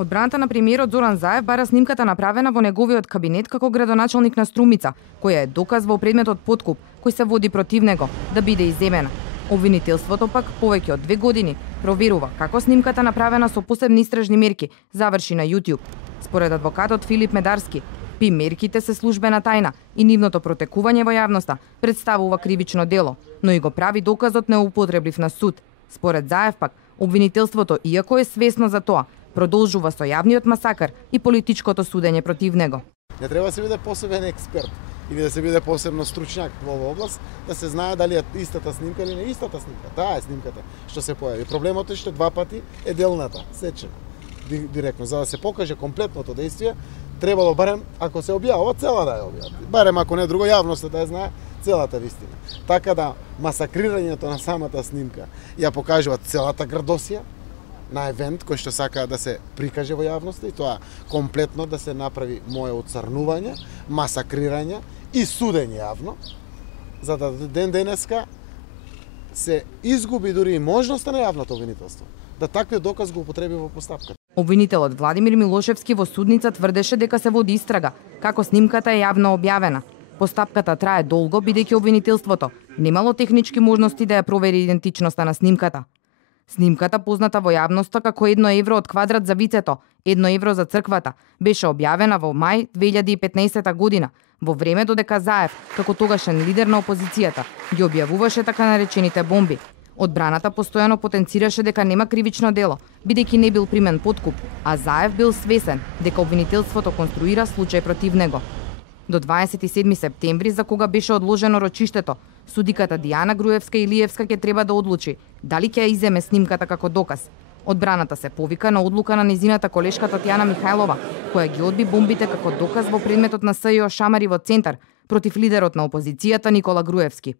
Одбраната на премиерот Зоран Заев бара снимката направена во неговиот кабинет како градоначалник на Струмица, која е доказ во предметот подкуп кој се води против него да биде изземена. Обвинителството пак повеќе од 2 години проверува како снимката направена со посебни истражни мерки заврши на YouTube. Според адвокатот Филип Медарски, мерките се службена тајна и нивното протекување во јавноста представува кривично дело, но и го прави доказот неупотреблив на суд. Според Заев пак, обвинителството, иако е свесно за тоа, продолжува со јавниот масакар и политичкото судење против него. Не треба да се биде посебен експерт или да се биде посебно стручњак во оваа област, да се знае дали е истата снимка или не истата снимка. Таа е снимката што се појави. Проблемот е што 2 пати е делната, сечена. Директно, за да се покаже комплетното действие, требало барем, ако се објавува, цела да ја објави. Барем, ако не друго, јавноста да ја знае целата вистина. Така да масакрирањето на самата снимка ја покажува целата градосија на евент кој што сака да се прикаже во јавноста и тоа комплетно да се направи мое оцрнување, масакрирање и судење јавно, за да денеска се изгуби дури и можноста на јавното обвинителство да таквиот доказ го употреби во постапката. Обвинителот Владимир Милошевски во судница тврдеше дека се води истрага, како снимката е јавно објавена. Постапката трае долго бидејќи обвинителството немало технички можности да ја провери идентичноста на снимката. Снимката, позната во јавноста како 1 евро од квадрат за вицето, 1 евро за црквата, беше објавена во мај 2015 година, во време додека Заев, како тогашен лидер на опозицијата, ги објавуваше така наречените бомби. Одбраната постојано потенцираше дека нема кривично дело, бидејќи не бил примен подкуп, а Заев бил свесен дека обвинителството конструира случај против него. До 27 септември, за кога беше одложено рочиштето, судиката Дијана Груевска-Илиевска ќе треба да одлучи дали ќе ја иземе снимката како доказ. Одбраната се повика на одлука на незината колешка Татјана Михајлова, која ги одби бомбите како доказ во предметот на СЈО Шамари во Центар против лидерот на опозицијата Никола Груевски.